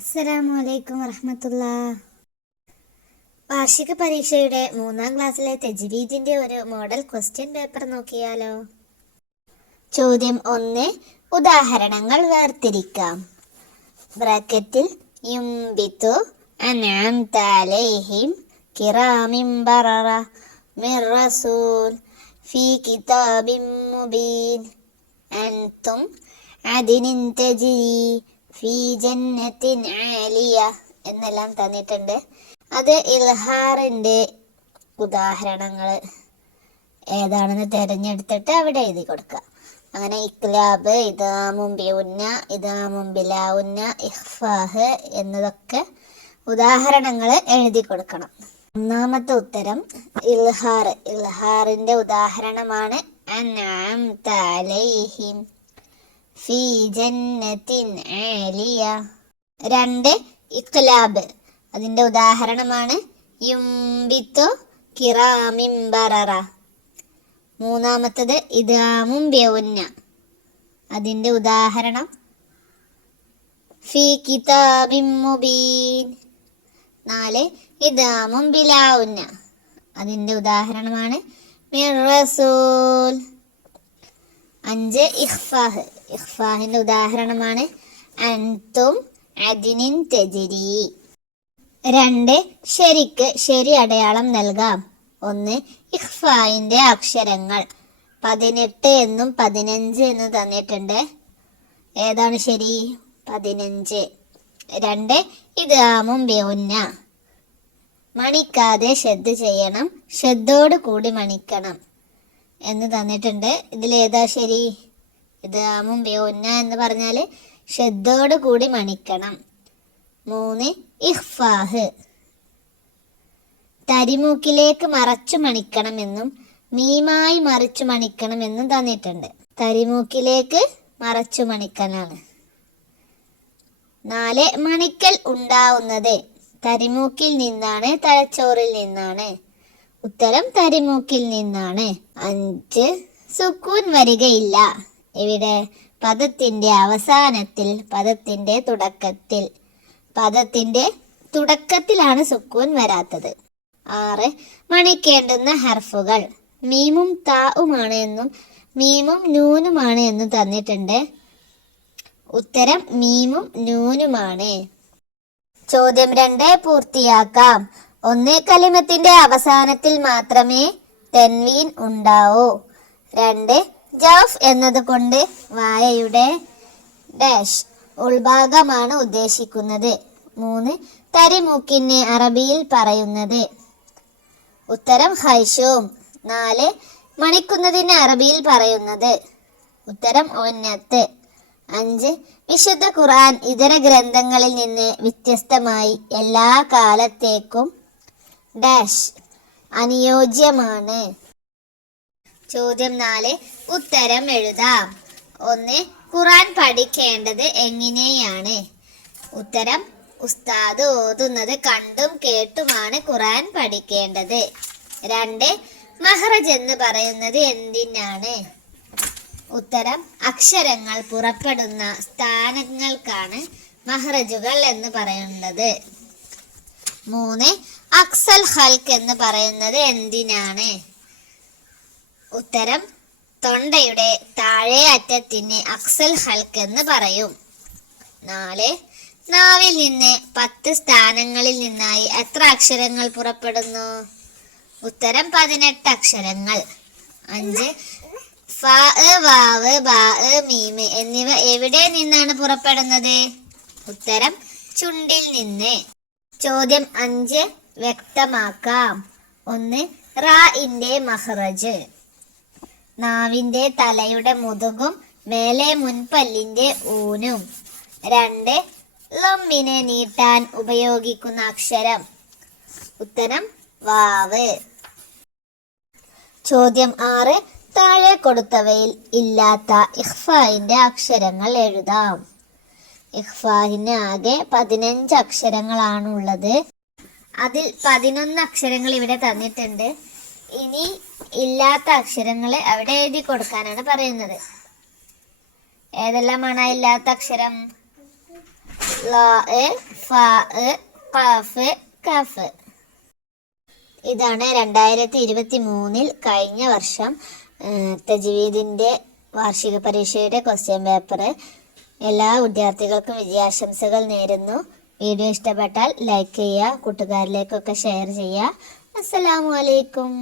അസ്സലാമു അലൈക്കും വറഹമത്തുള്ള. വാർഷിക പരീക്ഷയുടെ മൂന്നാം ക്ലാസ്സിലെ തെജ്വീദിന്റെ ഒരു മോഡൽ ക്വസ്റ്റ്യൻ പേപ്പർ നോക്കിയാലോ? ചോദ്യം ഒന്ന് ഉദാഹരണങ്ങൾ വേർതിരിക്കാം. ബ്രാക്കറ്റിൽ യുംബിത്തു അനാന്താലേഹിം അലൈഹിം കിറാമിൻ ബററ മിർ റസൂൽ ഫീ കിതാബിൻ മുബീൻ. അൻതും അദിനിൻ തജ്രി ഫീ ജന്നത്തിൻ എന്നെല്ലാം തന്നിട്ടുണ്ട്. അത് ഇൽഹാറിന്റെ ഉദാഹരണങ്ങൾ ഏതാണെന്ന് തിരഞ്ഞെടുത്തിട്ട് അവിടെ എഴുതി കൊടുക്കുക. അങ്ങനെ ഇക്ലാബ് ഇതാമും ബിഉന്ന ഇതാമും ഉന്ന ഇഹ്ഫാഹ് എന്നതൊക്കെ ഉദാഹരണങ്ങൾ എഴുതി കൊടുക്കണം. ഒന്നാമത്തെ ഉത്തരം ഇൽഹാർ. ഇൽഹാറിന്റെ ഉദാഹരണമാണ് അനാം അലൈഹിം. ഫീ ജന്നത്തിൻ ആലിയ. രണ്ട് ഇഖ്ലാബ്. അതിന്റെ ഉദാഹരണമാണ് യുംബിത്തു കിറാമിൻ ബററ. മൂന്നാമത്തത് ഇദാമും ബിഉന്ന അതിന്റെ ഉദാഹരണം ഫീ കിതാബിൻ മുബീൻ. നാല് ഇദാമും ബിലാവുന്ന. അതിന്റെ ഉദാഹരണമാണ് മിർ റസൂൽ. അഞ്ച് ഇഖ്ഫാഹ്. ഇഖ്ഫാഹിന്റെ ഉദാഹരണമാണ് അൻതും അദിനിൻ തെജിരി. രണ്ട് ശരിക്ക് ശരി അടയാളം നൽകാം. ഒന്ന് ഇഖ്ഫായിന്റെ അക്ഷരങ്ങൾ. പതിനെട്ട് എന്നും പതിനഞ്ച് എന്നും തന്നിട്ടുണ്ട്. ഏതാണ് ശരി? പതിനഞ്ച്. രണ്ട് ഇത് ആമും ബിയുന്ന മണിക്കാതെ ശ്രദ്ധ ചെയ്യണം. ശ്രദ്ധയോട് കൂടി മണിക്കണം എന്ന് തന്നിട്ടുണ്ട്. ഇതിലേതാ ശരി? ഇത് മുമ്പേ ഒന്ന എന്ന് പറഞ്ഞാൽ ശ്രദ്ധയോട് കൂടി മണിക്കണം. മൂന്ന് ഇഹ്ഫാഹ് തരിമൂക്കിലേക്ക് മറച്ചു മണിക്കണമെന്നും മീമായി മറിച്ചു മണിക്കണമെന്നും തന്നിട്ടുണ്ട്. തരിമൂക്കിലേക്ക് മറച്ചു മണിക്കലാണ്. നാല് മണിക്കൽ ഉണ്ടാവുന്നത് തരിമൂക്കിൽ നിന്നാണ് തലച്ചോറിൽ നിന്നാണ്. ഉത്തരം തരിമൂക്കിൽ നിന്നാണ്. അഞ്ച് സുക്കൂൻ വരികയില്ല. ഇവിടെ പദത്തിന്റെ അവസാനത്തിൽ പദത്തിന്റെ തുടക്കത്തിൽ. പദത്തിന്റെ തുടക്കത്തിലാണ് സുക്കൂൻ വരാത്തത്. ആറ്. മണിക്കേണ്ടുന്ന ഹർഫുകൾ. മീമും താവുമാണ് എന്നും മീമും നൂനുമാണ് എന്നും തന്നിട്ടുണ്ട്. ഉത്തരം മീമും നൂനുമാണ്. ചോദ്യം രണ്ട് പൂർത്തിയാക്കാം. ഒന്നേ കലിമത്തിന്റെ അവസാനത്തിൽ മാത്രമേ തെൻവീൻ ഉണ്ടാവൂ. രണ്ട് ജാഫ് എന്നതുകൊണ്ട് വായയുടെ ഡാഷ് ഉൾഭാഗമാണ് ഉദ്ദേശിക്കുന്നത്. മൂന്ന് തരിമൂക്കിനെ അറബിയിൽ പറയുന്നത്. ഉത്തരം ഹൈഷോം. നാല് മണിക്കുന്നതിന് അറബിയിൽ പറയുന്നത്. ഉത്തരം ഒന്നത്ത്. അഞ്ച് വിശുദ്ധ ഖുർആൻ ഇതര ഗ്രന്ഥങ്ങളിൽ നിന്ന് വ്യത്യസ്തമായി എല്ലാ കാലത്തേക്കും ഡാഷ് അനുയോജ്യമാണ്. ചോദ്യം നാല് ഉത്തരം എഴുതാം. ഒന്ന് ഖുറാൻ പഠിക്കേണ്ടത് എങ്ങനെയാണ്? ഉത്തരം ഉസ്താദ് ഓതുന്നത് കണ്ടും കേട്ടുമാണ് ഖുറാൻ പഠിക്കേണ്ടത്. രണ്ട് മഹ്റജ് എന്ന് പറയുന്നത് എന്തിനാണ്? ഉത്തരം അക്ഷരങ്ങൾ പുറപ്പെടുന്ന സ്ഥാനങ്ങൾക്കാണ് മഹ്റജുകൾ എന്ന് പറയുന്നത്. മൂന്ന് അക്സൽ ഹൽക്ക് എന്ന് പറയുന്നത് എന്തിനാണ്? ഉത്തരം തൊണ്ടയുടെ താഴെ അറ്റത്തിന് അക്സൽ ഹൽക്ക് എന്ന് പറയും. നാല് നാവിൽ നിന്ന് പത്ത് സ്ഥാനങ്ങളിൽ നിന്നായി എത്ര അക്ഷരങ്ങൾ പുറപ്പെടുന്നു? ഉത്തരം പതിനെട്ട് അക്ഷരങ്ങൾ. അഞ്ച് വാവ് മീമ് എന്നിവ എവിടെ നിന്നാണ് പുറപ്പെടുന്നത്? ഉത്തരം ചുണ്ടിൽ നിന്ന്. ചോദ്യം അഞ്ച് വ്യക്തമാക്കാം. ഒന്ന് റാ ഇന്റെ മഹ്റജ്. നാവിന്റെ തലയുടെ മുതുകും മേലെ മുൻപല്ലിന്റെ ഊനും. രണ്ട് ലൊമ്മിനെ നീട്ടാൻ ഉപയോഗിക്കുന്ന അക്ഷരം. ഉത്തരം വാവ്. ചോദ്യം ആറ് താഴെ കൊടുത്തവയിൽ ഇല്ലാത്ത ഇഹ്ഫായിന്റെ അക്ഷരങ്ങൾ എഴുതാം. ഇഹ്ഫാഹിന് ആകെ പതിനഞ്ച് അക്ഷരങ്ങളാണുള്ളത്. അതിൽ പതിനൊന്ന് അക്ഷരങ്ങൾ ഇവിടെ തന്നിട്ടുണ്ട്. ഇനി ഇല്ലാത്ത അക്ഷരങ്ങൾ അവിടെ എഴുതി കൊടുക്കാനാണ് പറയുന്നത്. ഏതെല്ലാമാണ് ഇല്ലാത്ത അക്ഷരം? ഇതാണ് രണ്ടായിരത്തി ഇരുപത്തി മൂന്നിൽ കഴിഞ്ഞ വർഷം ഏഹ്, വാർഷിക പരീക്ഷയുടെ ക്വസ്റ്റ്യൻ പേപ്പർ എല്ലാ വിദ്യാർത്ഥികൾക്കും വിജയാശംസകൾ നേരുന്നു. വീഡിയോ ഇഷ്ടപ്പെട്ടാൽ ലൈക്ക് ചെയ്യുക കൂട്ടുകാരിലേക്കൊക്കെ ഷെയർ ചെയ്യുക. അസ്സലാമു അലൈക്കും.